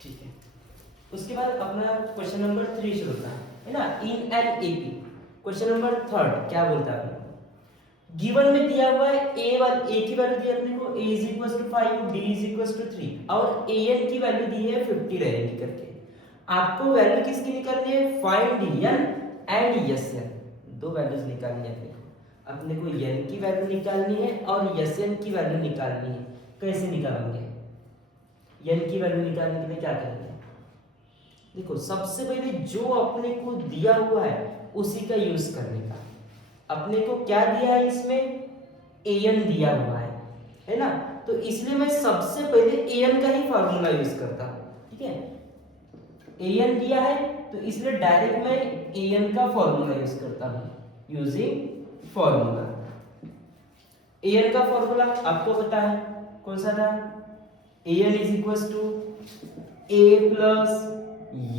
ठीक है, उसके बाद अपना क्वेश्चन नंबर 3 शुरू होता है ना। In an AP question number 3 क्या बोलता है, गिवन में दिया हुआ है ए की वैल्यू दी है अपने को, a is equal to 5, b is equal to 3 और an की वैल्यू दी है 50 रहेगी करके। आपको वैल्यू किसकी निकालनी है, फाइंड n एंड sn, दो वैल्यूज निकालनी है अपने को n की वैल्यू निकालनी है और sn की वैल्यू निकालनी है। कैसे निकालेंगे, n की वैल्यू निकालने के लिए क्या करेंगे, देखो सबसे पहले जो अपने को दिया हुआ है उसी का यूज करने का। अपने को क्या दिया है इसमें, an दिया हुआ है ना, तो इसलिए मैं सबसे पहले an का ही फार्मूला यूज करता हूं। ठीक है, an दिया है तो इसलिए डायरेक्ट मैं an का फार्मूला यूज करता हूं, यूजिंग फार्मूला। an का फार्मूला आपको पता है कौन सा था, an is equal to a plus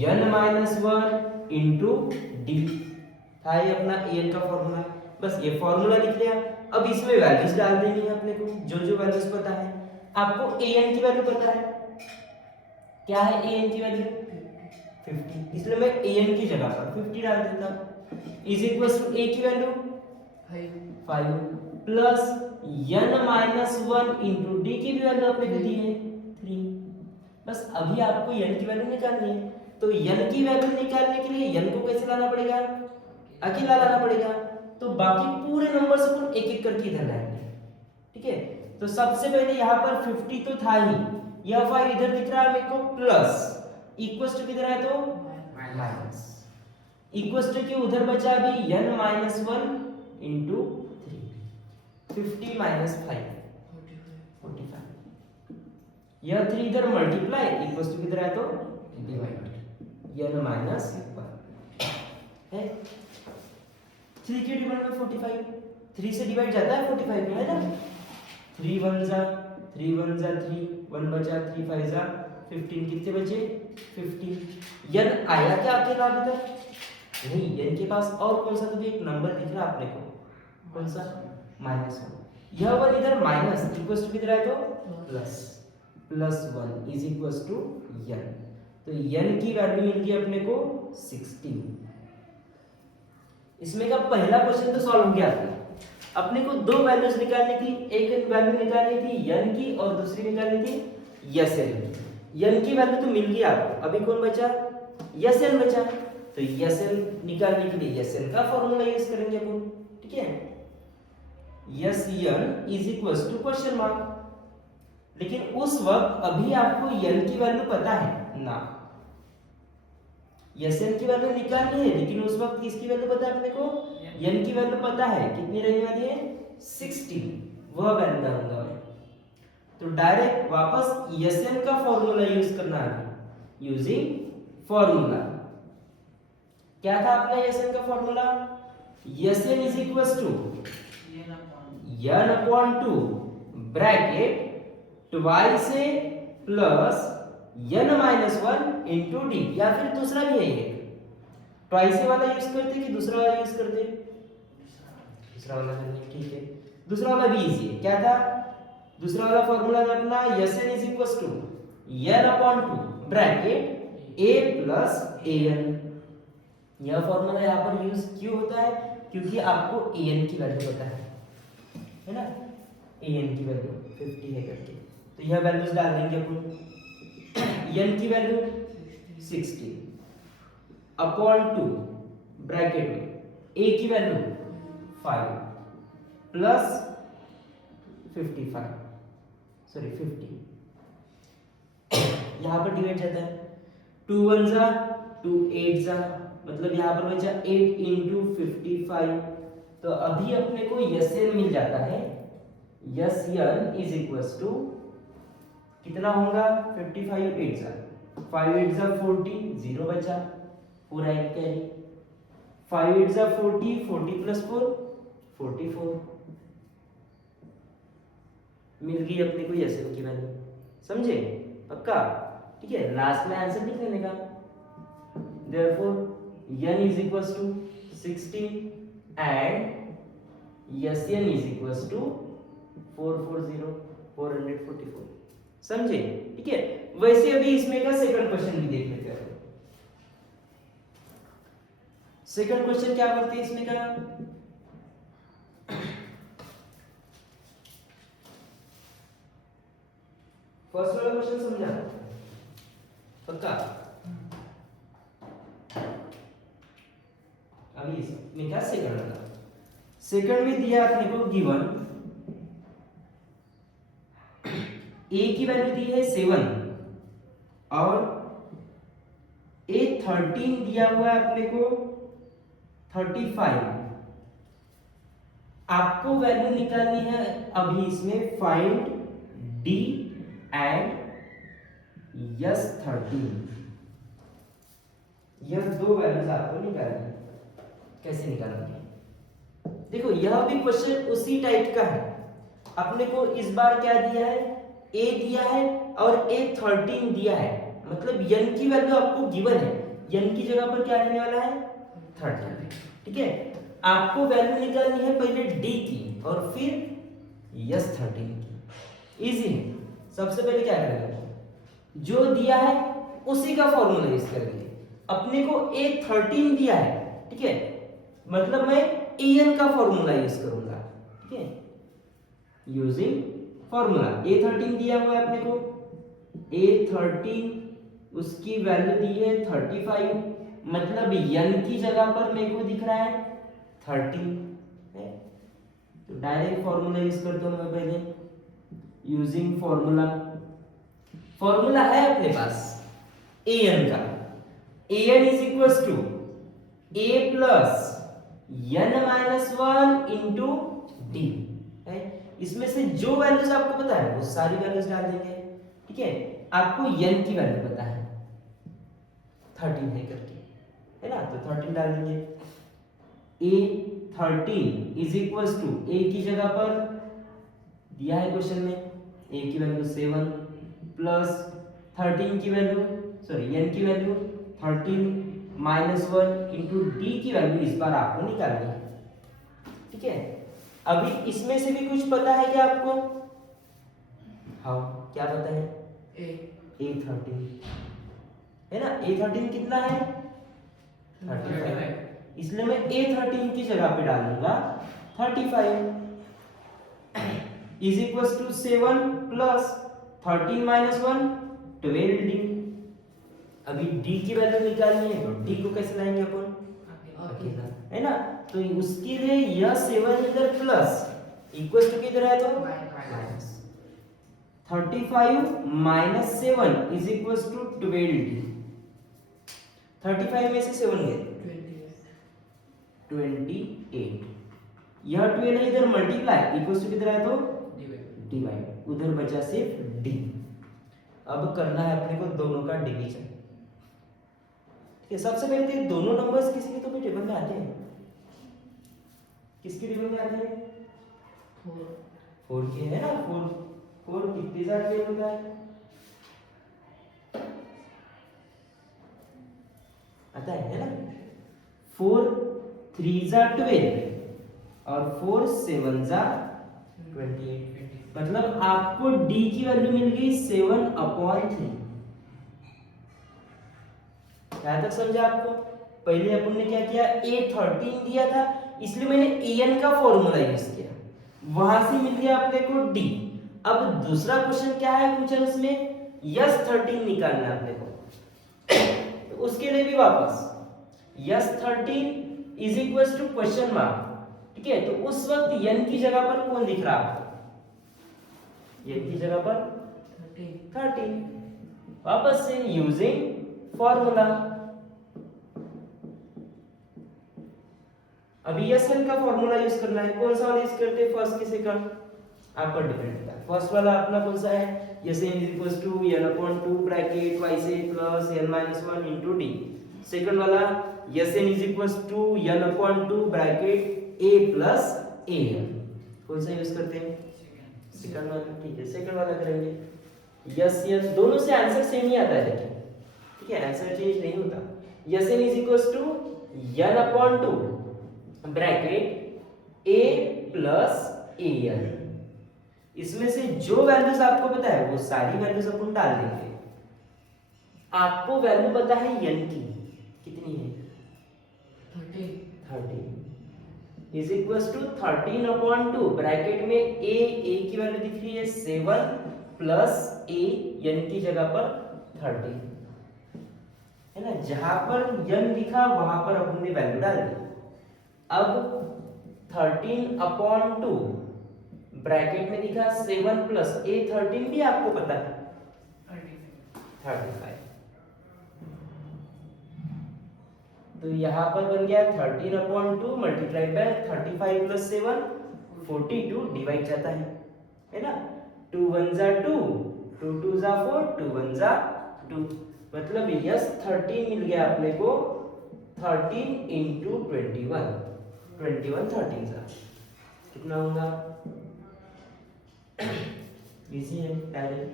n minus 1 into d था, ये अपना an का फॉर्मूला। बस ये फॉर्मूला लिख लिया, अब इसमें वैल्यूज डाल देनी है अपने को, जो जो वैल्यूज पता है। आपको an की वैल्यू पता है, क्या है an की वैल्यू 50, इसलिए मैं an की जगह पर 50 डाल देता हूं। इज इक्वल टू a की value 5 plus n minus 1 into D की भी वैल्यू अपने को दी है 3। बस अभी आपको n की वैल्यू निकालनी है, तो n की वैल्यू निकालने के लिए n को कैसे लाना पड़ेगा, अकेला लाना पड़ेगा, तो बाकी पूरे नंबर्स को एक एक करके इधर लाएंगे। ठीक है, तो सबसे पहले यहाँ पर 50 तो था ही, यह 5 इधर दिख रहा है मेरे को प्लस, इक्वल्स टू किधर है तो माइनस, इक्वल्स टू के उधर बचा अभी n माइनस 1 इंटू 3, 50 माइनस 5 45, यह 3 इधर मल्टीप्लाई, इक्वल्स टू किधर है तो डिवाइड, n माइनस 1 है। 3 के डिवाइड में 45, 3 से डिवाइड जाता है 45 में, है ना। 3 1 जा 3 1 जा 3, 1 बचा, 3 5 जा 15, कितने बचे 15। n आया क्या आपके नाम तक, नहीं, n के पास और कौन सा तो भी एक नंबर दिख रहा है आपने को, कौन सा -1, यह 1 इधर माइनस, इक्वल्स टू किधर है तो plus, plus 1 is equals to n, तो n की वैल्यू मिल गई अपने को 16। इसमें का पहला क्वेश्चन तो सॉल्व हो गया था। अपने को दो वैल्यूज निकालनी थी, एक वैल्यू निकालनी थी n की और दूसरी निकालनी थी sn की। n की वैल्यू तो मिल गई आपको, अभी कौन बचा, sn बचा, तो sn निकालने के लिए sn का फॉर्मूला यूज करेंगे अपन। ठीक है, sn is equals to question mark, लेकिन उस वक्त अभी आपको n की वैल्यू पता है ना, sn की वैल्यू निकालनी है, लेकिन उस वक्त किसकी वैल्यू पता है अपने को, n की वैल्यू पता है, कितनी रहने वाली है 16, वह वैल्यू डालूंगा मैं। तो डायरेक्ट वापस sn का फॉर्मूला यूज करना है, यूजिंग फॉर्मूला। क्या था अपना sn का formula, sn is equal to n upon 2 bracket twice A plus n minus 1 into d, या फिर दूसरा भी है ये, ट्वाइस वाला यूज करते कि दूसरा वाला यूज करते, दूसरा वाला करने, ठीक है, दूसरा वाला भी इजी है। क्या था दूसरा वाला फॉर्मूला था अपना, sn is equal to n upon 2 bracket a plus an। यह फॉर्मूला यहाँ पर यूज क्यों होता है, क्योंकि आपको an की वैल्यू पता है ना, an की वैल्यू 50 है करके, तो यह वैल्यूज डाल देंगे अपन। n की वैल्यू 60 अपॉन 2 ब्रैकेट में a की वैल्यू 5 प्लस 55, सॉरी 50, यहाँ पर डिवाइड जाता है, 2 1 जा 2 8 जा, मतलब यहाँ पर बचा 8 इंटू 55, तो अभी अपने को sn मिल जाता है, sn इज इक्वल्स टू कितना होगा 55 8 जा 5 8 जा 40, 0 बचा, 4 आएगा कैरी, 5 8 जा 40, 40 प्लस 4 44, मिल गई अपने को sn की वैल्यू, समझे पक्का। ठीक है, लास्ट में आंसर लिख लेने का, therefore n is equals to 16 and sn is equals to 444। समझे? ठीक है, वैसे अभी इसमें का सेकंड क्वेश्चन भी देख लेते हैं। सेकंड क्वेश्चन क्या बोलते हैं इसमें का, फर्स्ट वाला क्वेश्चन समझा पक्का? अभी इसमें क्या सेकंड वाला, सेकंड में दिया अपने को गिवन ए की वैल्यू दी है 7 और ए 13 दिया हुआ है अपने को 35। आपको वैल्यू निकालनी है अभी इसमें फाइंड डी एंड यस 13। यह दो वैल्यूज आपको निकालनी है। कैसे निकालेंगे? देखो यह भी क्वेश्चन उसी टाइप का है। अपने को इस बार क्या दिया है, ए दिया है और ए 13 दिया है, मतलब n की वैल्यू आपको गिवन है, n की जगह पर क्या रहने वाला है 13। ठीक है, आपको वैल्यू निकालनी है पहले d की और फिर यस 13 की। इजी है। सबसे पहले क्या करेंगे, जो दिया है उसी का फॉर्मूला यूज करेंगे। अपने को ए 13 दिया है, ठीक है, मतलब मैं an का फॉर्मूला यूज करूंगा। ठीक है, यूजिंग फॉर्मूला ए 13 दिया हुआ है अपने को, ए 13 उसकी वैल्यू दी है 35, मतलब n की जगह पर मेरे को दिख रहा है 13 है। तो डायरेक्ट फॉर्मूला यूज करता हूं मैं पहले, यूजिंग फॉर्मूला। फॉर्मूला है अपने पास an का, an is equals to a plus n minus 1 into d है। इसमें से जो वैल्यूज आपको पता है वो सारी वैल्यूज डाल देंगे। ठीक है, आपको n की वैल्यू पता है 13 है करके, है ना, तो 13 डाल देंगे। a 13 is equals to a की जगह पर दिया है क्वेश्चन में a की वैल्यू 7 प्लस 13 की वैल्यू, सॉरी n की वैल्यू 13 माइनस 1 इंटू डी की वैल्यू इस बार आपको निकालनी है। ठीक है, अभी इसमें से भी कुछ पता है क्या आपको? हाँ, क्या पता है? ए 13 है ना, ए 13 कितना है 35, इसलिए मैं ए 13 की जगह पे डालूंगा 35 is equals to 7 plus 13 minus 1 12 d. अभी डी की वैल्यू निकालनी है तो डी को कैसे लाएंगे अपन, अकेला, है ना, तो उसके लिए यह 7 इधर प्लस इक्वल्स टू किधर है तो minus 35 minus 7 is equals to 12 d. 35 में से 7 गए 28, यह 12 है इधर मल्टीप्लाई इक्वल्स टू किधर है तो डिवाइड, उधर बचा सिर्फ डी। अब करना है अपने को दोनों का डिवीजन। ठीक है, सबसे पहले तो दोनों नंबर्स किसी के तो भी टेबल में आते हैं, किसके टेबल में आते हैं 4 के, है ना, 4 कितने साथ में होता है, आता है ना, 4 3 जा 12 और 4 7 जा 28, मतलब आपको d की वैल्यू मिल गई 7/3। यहां तक समझा आपको? पहले अपन ने क्या किया, a 13 दिया था इसलिए मैंने an का फॉर्मूला यूज किया, वहां से मिल गया अपने को d। अब दूसरा क्वेश्चन क्या है पूछा उसमें, यस 13 निकालना है अपने को, तो उसके लिए भी वापस S 13 is equals to question mark. ठीक है, तो उस वक्त n की जगह पर कौन दिख रहा है, n की जगह पर 13, वापस से यूजिंग फॉर्मूला। अभी SN का फॉर्मूला यूज करना है, कौन सा वाला यूज करते हैं, फर्स्ट की सेकंड आप पर डिपेंड करता है। फर्स्ट वाला अपना कौन सा है, SN is equals to n/2 bracket yc plus n minus 1 into d। Second वाला SN is equals to n/2 bracket a plus an। कौन सा यूज करते हैं, सेकंड वाला। ठीक है, सेकंड वाला करेंगे। यस दोनों से आंसर सेम ही आता है, देखिए, ठीक है, आंसर चेंज नहीं होता। SN is equals to n/2 bracket a plus an इसमें से जो वैल्यूज आपको पता है वो सारी वैल्यूज अपन डाल देंगे। आपको वैल्यू पता है n की कितनी है 13 इज इक्वल टू 13/2 ब्रैकेट में a की वैल्यू दिख रही है 7 प्लस a n की जगह पर 13 है ना। जहां पर n लिखा वहां पर अपन ने वैल्यू डाल दी। अब 13/2 ब्रैकेट में लिखा 7 प्लस a 13 भी आपको पता है 35। तो यहाँ पर बन गया 13/2 मल्टीप्लाइड बाय 35 प्लस 7 42 डिवाइड जाता है ना। 2 1 जा 2 2 2 जा 4 2 1 जा 2 मतलब यस 13 मिल गया अपने को 13 इंटू 21 21 13 जा कितना होगा इजी है डायरेक्ट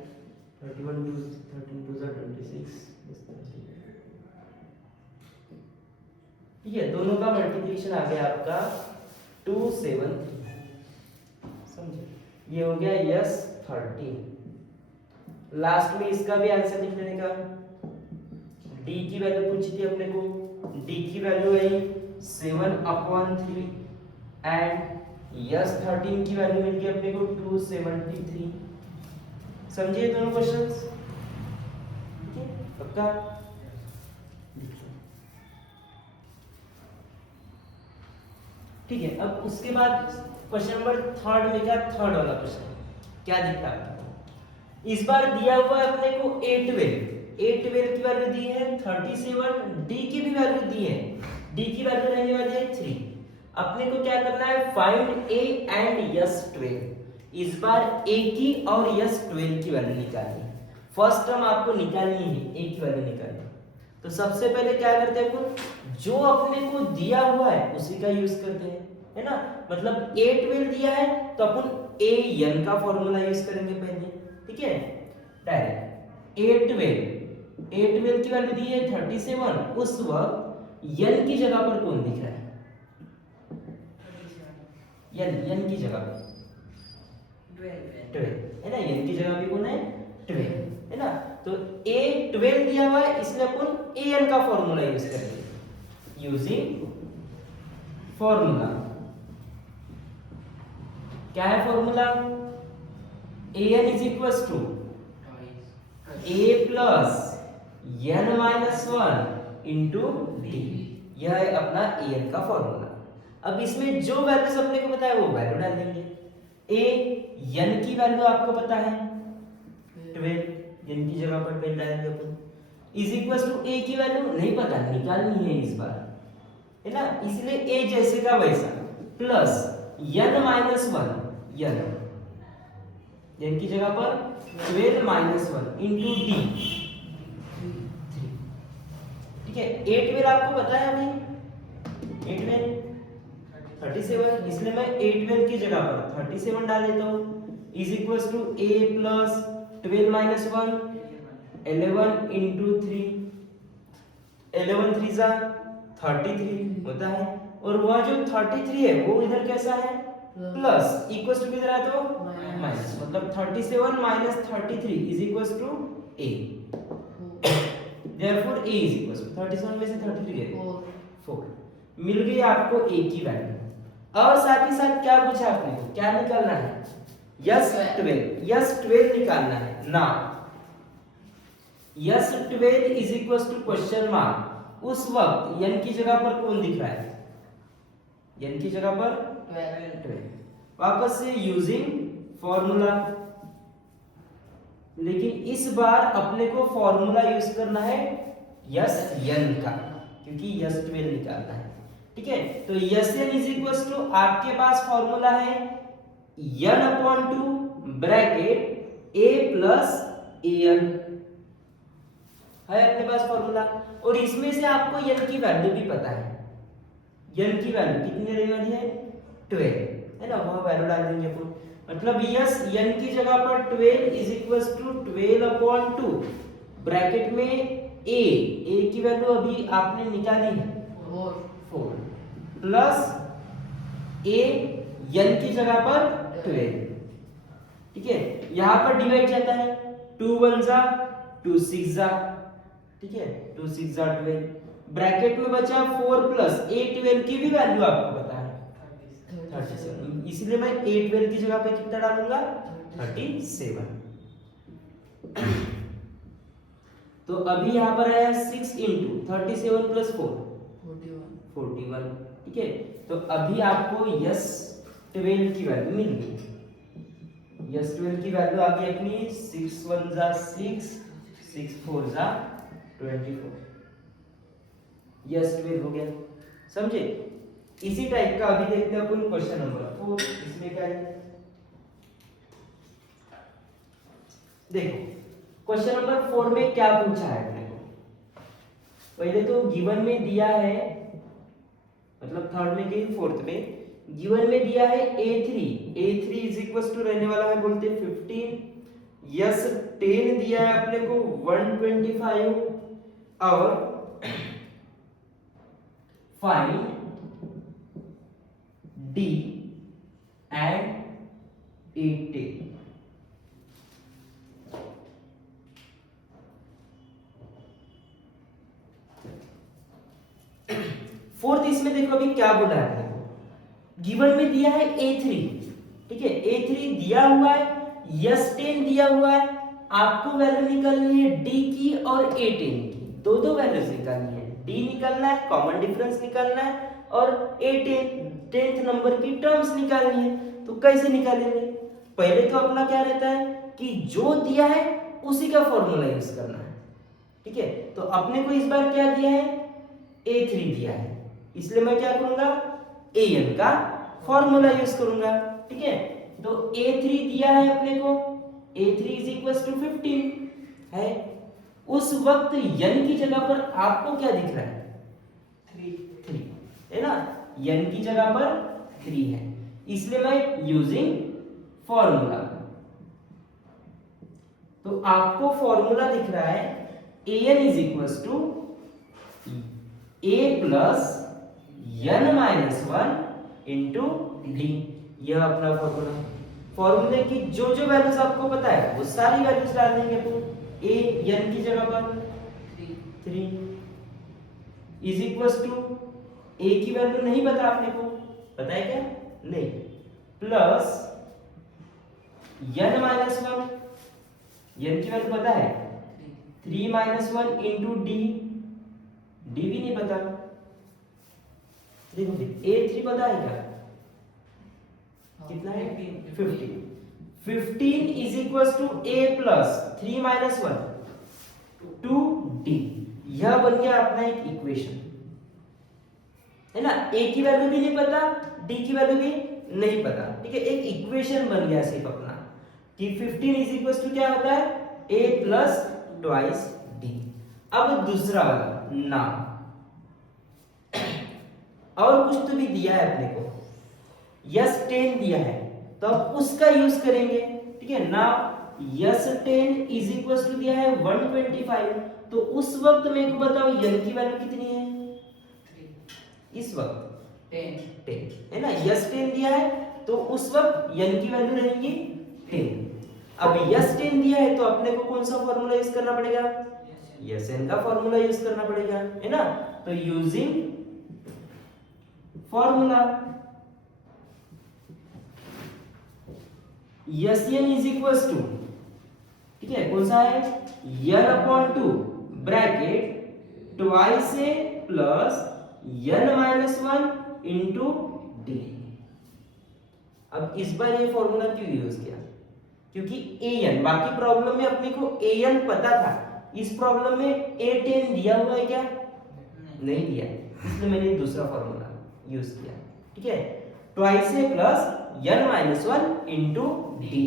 31 2 13 2 जा 26 ठीक है। दोनों का मल्टीप्लिकेशन आ गया आपका 2 7 समझे। ये हो गया यस 13। लास्ट में इसका भी आंसर लिख लेने का। d की वैल्यू पूछी थी अपने को, d की वैल्यू है 7/3 एंड यस 13 की वैल्यू मिल गई अपने को 273। समझिए दोनों क्वेश्चंस ठीक है पक्का। ठीक है। अब उसके बाद क्वेश्चन नंबर थर्ड में क्या थर्ड वाला क्वेश्चन क्या दिखा इस बार दिया हुआ है अपने को A12 की वैल्यू दी है 37 D की भी वैल्यू दी है D की वैल्यू रहने वाली है 3। अपने को क्या करना है फाइंड A एंड S12। इस बार A की और S12 की वैल्यू निकालनी है। फर्स्ट टर्म आपको निकालनी है A की वैल्यू निकालनी है। तो सबसे पहले क्या करते हैं अपन जो अपने को दिया हुआ है उसी का यूज करते हैं है ना। मतलब A12 दिया है तो अपन AN का फॉर्मूला यूज करेंगे पहले ठीक है। डायरेक्ट A12 की वैल्यू दी है 37। उस वक्त n की जगह पर कौन दिख रहा है n की जगह पर 12 है ना। n की जगह पे कौन है 12 है ना। तो A12 दिया हुआ है इसलिए अपन AN का फॉर्मूला यूज करेंगे यूजिंग फॉर्मूला। क्या है formula AN is equal to A plus n minus 1 into d. यह है अपना AN का फॉर्मूला। अब इसमें जो वैल्यूज अपने को पता है वो वैल्यू डाल देंगे। n की वैल्यू आपको पता है 12 n की जगह पर 12 डालेंगे अपन इज इक्वल टू A की वैल्यू नहीं पता निकालनी है इस बार है ना। इसलिए A जैसे का वैसा प्लस n माइनस 1 n की जगह पर 12 माइनस 1 इंटू डी ठीक है। A12 आपको पता है अभी A12 37 इसलिए मैं A12 की जगह पर 37 डाल देता हूँ is equal to A plus 12 minus 1 11 into 3 11 3 जा 33 होता है। और वह जो 33 है वो इधर कैसा है प्लस इक्वल टू किधर है तो माइनस मतलब 37 minus 33 is equal to A। Therefore A is equal to 37 में से 33 गए 4 मिल गई आपको A की वैल्यू। और साथ ही साथ क्या पूछा आपने क्या निकालना है S12 निकालना है ना। S12 is equal to question mark. उस वक्त n की जगह पर कौन दिख रहा है n की जगह पर 12 वापस से यूजिंग फॉर्मूला। लेकिन इस बार अपने को फॉर्मूला यूज करना है Sn का क्योंकि S12 निकालना है ठीक है। तो Sn इज इक्वल टू आपके पास फॉर्मूला है n/2 bracket A plus An है अपने पास फॉर्मूला। और इसमें से आपको n की वैल्यू भी पता है n की वैल्यू कितनी रहने वाली है 12 है ना। वह वैल्यू डाल देंगे अपन मतलब यस n की जगह पर 12 इज इक्वल टू 12/2 ब्रैकेट में A की वैल्यू अभी आपने निकाली है 4 प्लस A n की जगह पर 12 ठीक है, यहाँ पर डिवाइड जाता है, 2 1 जा 2 6 जा, ठीक है, 2 6 जा 12, ब्रैकेट में बचा 4 प्लस a12 की भी वैल्यू आपको पता है 37, इसलिए मैं a12 की जगह पे कितना डालूंगा 37। तो अभी यहाँ पर आया 6 इंटू 37 प्लस 4 41, ठीक है। तो अभी आपको यस 12 की वैल्यू मिल गई, यस 12 की वैल्यू आ गई अपनी 6 1 जा 6 6 4 जा 24, यस 12 हो गया, समझे। इसी टाइप का अभी देखते हैं अपन क्वेश्चन नंबर 4, इसमें क्या है देखो। क्वेश्चन नंबर 4 में क्या पूछा है अपने को, पहले तो गिवन में दिया है, मतलब थर्ड में के फोर्थ में गिवन में दिया है a3 इज इक्वल टू रहने वाला है बोलते 15, यस 10 दिया है अपने को 125 और फाइंड d and 80। फोर्थ इसमें देखो अभी क्या बोला है आपको, गिवन में दिया है a3, ठीक है, a3 दिया हुआ है, यस 10 दिया हुआ है, आपको वैल्यू निकालनी है d की और a10 की, दो वैल्यूज निकालनी है, d निकालना है, कॉमन डिफरेंस निकालना है और a10 10th नंबर की टर्म्स निकालनी है। तो कैसे निकालेंगे, पहले तो अपना क्या रहता है कि जो दिया है उसी का फॉर्मूला यूज करना है, ठीक है। तो अपने को इस बार क्या दिया है a3 दिया है, इसलिए मैं क्या करूंगा an का फॉर्मूला यूज करूंगा, ठीक है। तो a3 दिया है अपने को, a3 इज इक्वल टू 15 है, उस वक्त n की जगह पर आपको क्या दिख रहा है 3 है ना, n की जगह पर 3 है, इसलिए मैं यूजिंग फॉर्मूला, तो आपको फॉर्मूला दिख रहा है an is equal to a plus n minus 1 into d, यह अपना फॉर्मूला। फॉर्मूले की जो जो वैल्यूज आपको पता है वो सारी वैल्यूज डाल देंगे अपन, a n की जगह पर 3 इज इक्वल टू a की वैल्यू नहीं पता आपने को, पता है क्या नहीं, प्लस n माइनस 1, n की वैल्यू पता है 3 माइनस 1 इंटू डी, डी भी नहीं पता, देखो a3 पता है क्या कितना है 15 is equal to a plus 3 minus 1 two d, यह बन गया अपना एक इक्वेशन है ना। a की वैल्यू भी नहीं पता, d की वैल्यू भी नहीं पता, ठीक है, एक इक्वेशन बन गया सिर्फ अपना कि 15 इज इक्वल टू क्या होता है a प्लस ट्वाइस d। अब दूसरा वाला नाउ, और कुछ तो भी दिया है अपने को, यस 10 दिया है तो अब उसका यूज करेंगे, ठीक है ना। यस 10 इज इक्वल टू दिया है 125, तो उस वक्त मेरे को बताओ n की वैल्यू कितनी है इस वक्त 10 है ना, यस 10 दिया है तो उस वक्त n की वैल्यू रहेगी 10। अब यस 10 दिया है तो अपने को कौन सा फॉर्मूला यूज करना पड़ेगा, यस n का फॉर्मूला यूज करना पड़ेगा है ना। तो using formula S n is equal to, ठीक है, कौन सा है n upon 2 bracket twice a plus n minus 1 into d. अब इस बार ये फॉर्मूला क्यों यूज किया, क्योंकि an, बाकी प्रॉब्लम में अपने को an पता था, इस प्रॉब्लम में a10 दिया हुआ है क्या नहीं दिया, इसलिए मैंने दूसरा फॉर्मूला यूज किया, ठीक है, twice a plus n minus 1 into d.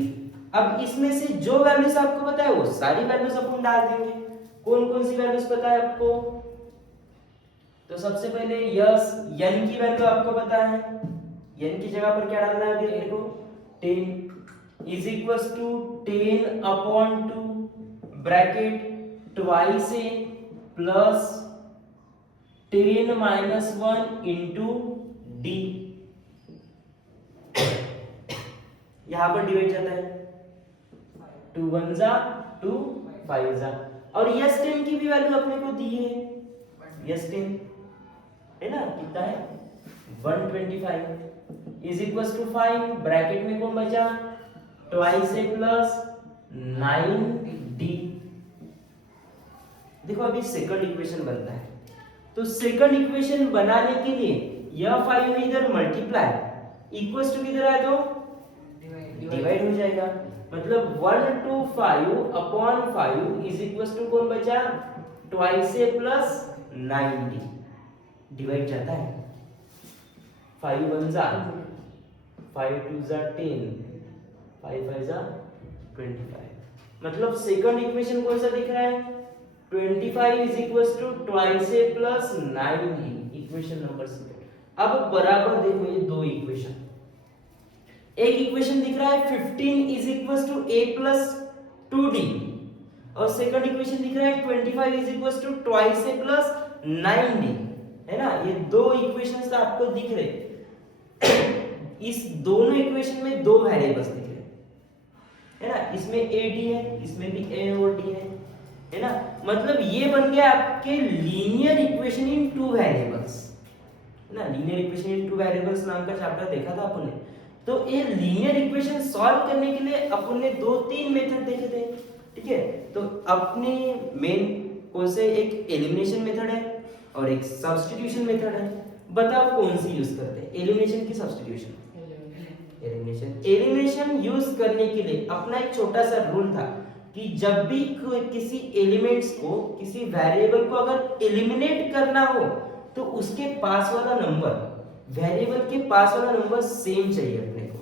अब इसमें से जो वैल्यूज आपको पता है वो सारी वैल्यूज अपन डाल देंगे, कौन कौन सी वैल्यूज पता है आपको, तो सबसे पहले यस n की वैल्यू आपको पता है, n की जगह पर क्या डालना है अभी देखो 10 is equal to 10 upon 2 bracket twice a plus 10 minus 1 into d, यहां पर डिवाइड जाता है 2 1 जा 2 5 जा, और यस 10 की भी वैल्यू अपने को दी है, यस 10 है ना, कितना है 125 इज इक्वल टू 5, ब्रैकेट में कौन बचा, ट्वाइस ए प्लस 9d। देखो अभी सेकंड इक्वेशन बनता है, तो सेकंड इक्वेशन बनाने के लिए यह 5 इधर मल्टीप्लाई इक्वल्स टू किधर आए तो डिवाइड हो जाएगा, मतलब 1 to 5 upon 5 is equal to कौन बचा, ट्वाइस ए प्लस 9d, डिवाइड जाता है, 5 1 जा 5 2 जा 10, 5 5 जा 25, मतलब सेकंड इक्वेशन कौन सा दिख रहा है, 25 is equal to twice A plus 9d, equation number 7। अब बराबर देखो ये दो इक्वेशन, एक इक्वेशन दिख रहा है 15 is equal to a plus 2d, और सेकंड इक्वेशन दिख रहा है 25 is equal to twice a plus 9d, है ना, ये दो इक्वेशंस आपको दिख रहे इस दोनों इक्वेशन में दो वेरिएबल्स दिख रहे है ना, इसमें a d है, इसमें भी a और d है ना, मतलब ये बन गया आपके linear equation in two variables, है ना, linear equation in two variables नाम का चैप्टर देखा था अपन ने। तो ये लीनियर इक्वेशन सॉल्व करने के लिए अपन ने दो तीन मेथड देखे थे, ठीक है, तो अपने मेन कौन से, एक एलिमिनेशन मेथड है और एक सब्स्टिट्यूशन मेथड है, बताओ कौन सी यूज करते हैं, एलिमिनेशन की सब्स्टिट्यूशन, एलिमिनेशन यूज करने के लिए अपना एक छोटा सा रूल था कि जब भी किसी एलिमेंट्स को, किसी वेरिएबल को अगर एलिमिनेट करना हो तो उसके पास वाला नंबर, वेरिएबल के पास वाला नंबर सेम चाहिए अपने को।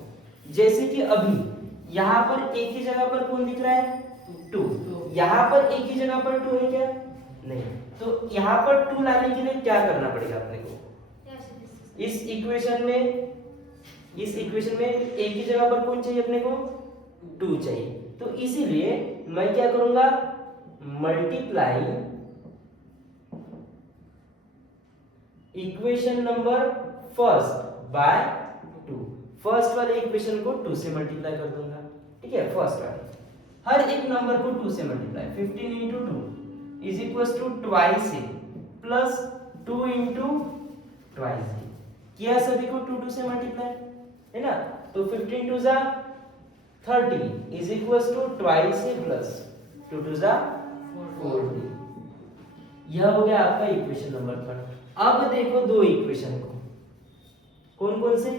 जैसे कि अभी यहाँ पर एक ही जगह पर कौन दिख रहा है 2, यहाँ पर एक ही जगह पर 2 है क्या, नहीं, तो यहाँ पर 2 लाने के लिए क्या करना पड़ेगा अपने को, इस इक्वेशन में एक ही जगह पर कौन चाहिए अपने को 2 चाहिए, तो इसीलिए मैं क्या करूंगा, multiplying equation number first by 2, first वाले इक्वेशन को 2 से मल्टीप्लाई कर दूंगा, ठीक है, फर्स्ट वाले हर एक नंबर को 2 से multiply, 15 into 2 is equal to twice A plus 2 into twice A, किया सभी को 2 से मल्टीप्लाई, है ना, तो 15 2 जा 30 is equal to twice A plus 2 2 जा 40, यह हो गया आपका इक्वेशन नंबर 3। अब देखो दो इक्वेशन को, कौन कौन से,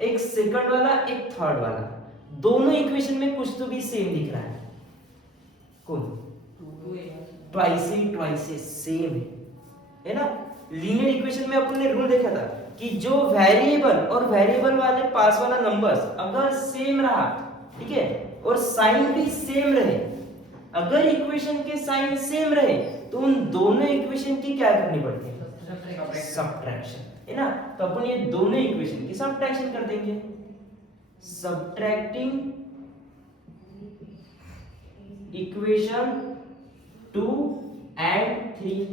एक सेकंड वाला एक थर्ड वाला, दोनों इक्वेशन में कुछ तो भी सेम दिख रहा है, कौन, ट्वाइस ए सेम है ना, लीनियर इक्वेशन में अपन ने रूल देखा था कि जो वेरिएबल और वेरिएबल वाले पास वाला नंबर्स अगर सेम रहा, ठीक है, और साइन भी सेम रहे, अगर इक्वेशन के साइन सेम रहे तो उन दोनों इक्वेशन की क्या करनी पड़ती है, सब्ट्रैक्शन, है ना, तो अपन ये दोनों इक्वेशन की सब्ट्रैक्शन कर देंगे, सब्ट्रैक्टिंग इक्वेशन 2 and 3,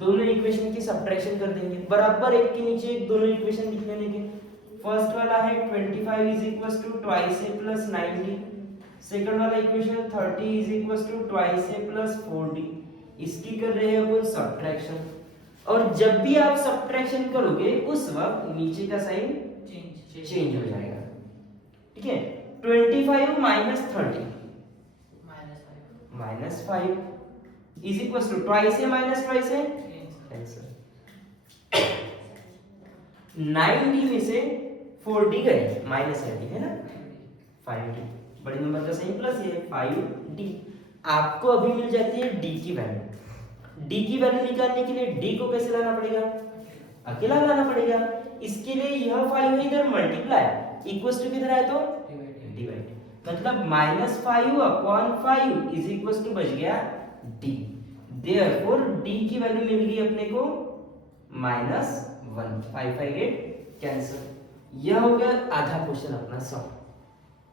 दोनों इक्वेशन की सब्ट्रैक्शन कर देंगे, बराबर एक के नीचे एक दोनों इक्वेशन लिख लेने के, फर्स्ट वाला है 25 is equal to twice A plus 9d, second वाला equation 30 is equal to twice A plus 4d, इसकी कर रहे हैं अपन सब्ट्रैक्शन, और जब भी आप सब्ट्रैक्शन करोगे उस वक्त नीचे का साइन चेंज हो जाएगा, ठीक है, 25 minus 30 minus 5 is equal to twice a minus twice a answer, 9d में से 4d गए माइनस है ना, 5d, बड़े नंबर का साइन प्लस ये 5d, आपको अभी मिल जाती है d की वैल्यू, d की वैल्यू निकालने के लिए d को कैसे लाना पड़ेगा, अकेला लाना पड़ेगा, इसके लिए यह 5 इधर मल्टीप्लाई इक्वल्स टू किधर आए तो डिवाइड, मतलब -5 अपॉन 5 इज इक्वल्स टू बच गया d, देयरफॉर d की वैल्यू मिल गई अपने को -1, 5 5 8 कैंसिल, यह हो गया आधा क्वेश्चन अपना सॉल्व।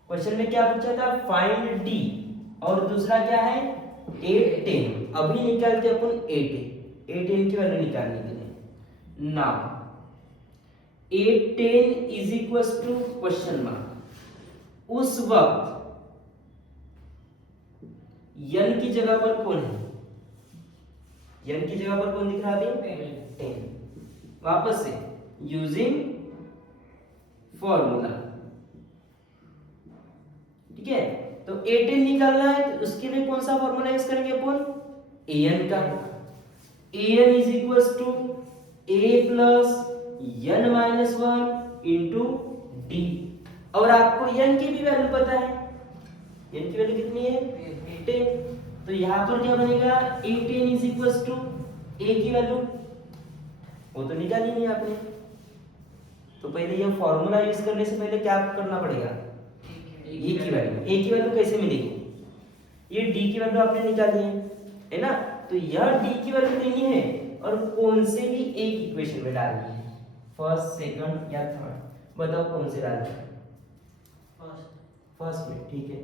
क्वेश्चन में क्या पूछा था, फाइंड d, और दूसरा क्या है 8 10, अभी निकालते अपन 8 10 की वैल्यू निकालने के लिए, now 8 10 is equal to question mark, उस वक्त n की जगह पर कौन है, n की जगह पर कौन दिख रहा है अभी, 10। वापस से यूजिंग फॉर्मूला, ठीक है। तो A10 निकालना है तो उसके लिए कौन सा फॉर्मूला यूज करेंगे अपन, an का। an is equals to a plus n minus 1 into d. और आपको n की भी वैल्यू पता है, n की वैल्यू कितनी है 10। तो यहाँ पर क्या बनेगा, A10 is equals to a की वैल्यू वो तो निकाली नहीं आपने, तो पहले ये फॉर्मूला यूज करने से पहले क्या करना पड़ेगा, ए की वैल्यू कैसे मिलेगी, ये डी की वैल्यू आपने निकाली है ना। तो यह डी की वैल्यू लेनी है और कौन से भी एक इक्वेशन में डालनी है, फर्स्ट सेकंड या थर्ड, बताओ कौन से डालना है, फर्स्ट में, ठीक है।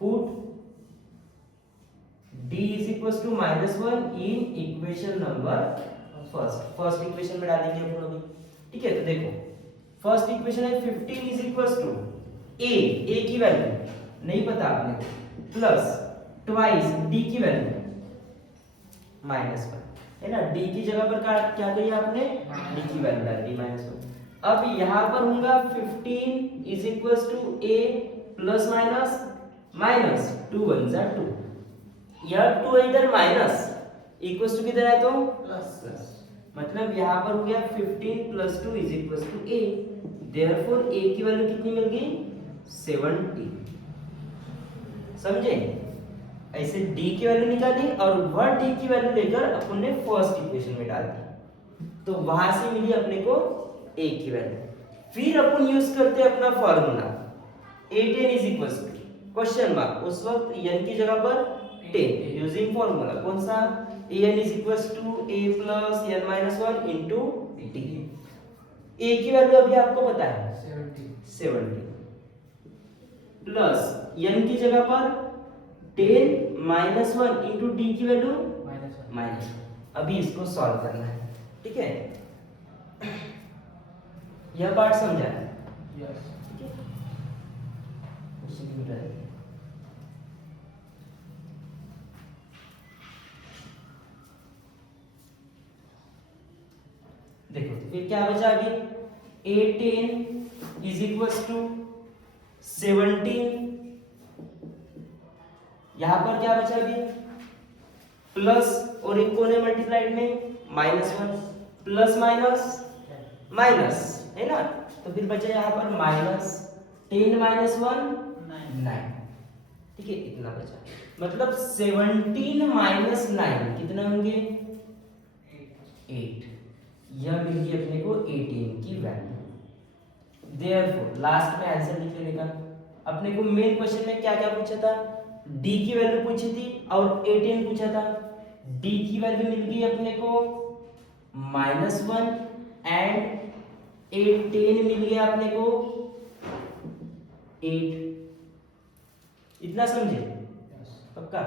Put d is equals to -1 in equation number first equation में डालेंगे अपन अभी, ठीक है। तो देखो फर्स्ट इक्वेशन है 15 इज इक्वल्स टू a की वैल्यू नहीं पता आपने, प्लस ट्वाइस d की वैल्यू -1 है ना। d की जगह पर क्या करिए आपने, d की वैल्यू डाल दी -1। अब यहां पर होगा 15 is equals to a plus minus 2 1 जा 2, यह 2 इधर माइनस इक्वल्स टू किधर है तो प्लस, मतलब यहां पर हो गया 15 plus 2 is equals to a। Therefore a की वैल्यू कितनी मिल गई 70, समझे। ऐसे d की वैल्यू निकाली और वह d की वैल्यू लेकर अपन ने फर्स्ट इक्वेशन में डाल दी, तो वहां से मिली अपने को a की वैल्यू। फिर अपन यूज करते हैं अपना formula A10 is equals to question mark, उस वक्त n की जगह पर 10 यूजिंग फॉर्मूला कौन सा, an is equals to a plus n minus 1 into d। a की वैल्यू अभी आपको पता है 70 प्लस n की जगह पर 10 माइनस 1 इंटू डी की वैल्यू -1। अभी इसको सॉल्व करना है, ठीक है। यह पार्ट समझा है, ठीक है। देखो फिर क्या बचा अभी, A10 इज इक्वल्स टू 17, यहां पर क्या बचा अभी प्लस और एक कोने मल्टीप्लाइड में -1, प्लस माइनस है ना। तो फिर बचा यहाँ पर -10 माइनस 1 9, ठीक है, इतना बचा। मतलब 17 माइनस 9 कितना होंगे 8, यह मिल गई अपने को 18 की वैल्यू। देयरफॉर लास्ट में आंसर लिख लेने का। अपने को मेन क्वेश्चन में क्या क्या पूछा था, d की वैल्यू पूछी थी और 18 पूछा था। d की वैल्यू मिल गई अपने को -1 एंड 18 मिल गया अपने को 8। इतना समझे पक्का।